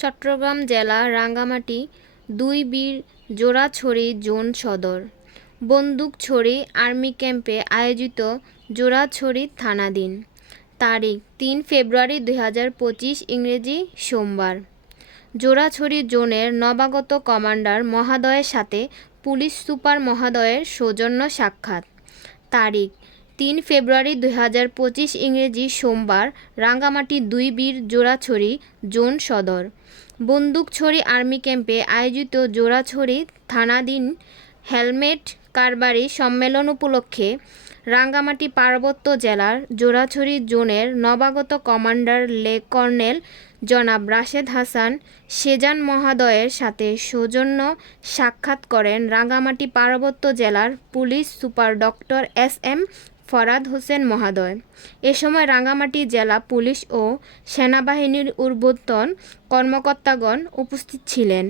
চট্টগ্রাম জেলা রাঙ্গামাটি ২ বীর জোড়াছড়ি জোন সদর। বন্দুকছড়ি আর্মি ক্যাম্পে আয়োজিত জোড়াছড়ি থানাদিন। তারিখ ৩ ফেব্রুয়ারি ২০২৫ ইংরেজি সোমবার। জোড়াছড়ি জোনের নবাগত কমান্ডার মহোদয়ের সাথে পুলিশ সুপার মহোদয়ের সৌজন্য সাক্ষাৎ। তারিখ ৩ ফেব্রুয়ারি ২০২৫ ইংরেজি সোমবার। রাঙ্গামাটি ২ বীর জোড়াছড়ি জোন সদর। বন্দুকছড়ি আর্মি ক্যাম্পে আয়োজিত জোড়াছড়ি থানাদিন হেলমেট কারবারি সম্মেলন উপলক্ষে রাঙ্গামাটি পার্বত্য জেলার জোড়াছড়ি জোনের নবাগত কমান্ডার কর্নেল জনাব রাশেদ হাসান সেজান মহোদয়ের সাথে সৌজন্য সাক্ষাৎ করেন রাঙ্গামাটি পার্বত্য জেলার police super doctor SM. Farhad Hossain মহোদয়। এ সময় রাঙ্গামাটি জেলা পুলিশ ও সেনাবাহিনীর ঊর্ধ্বতন কর্মকর্তাগণ উপস্থিত ছিলেন।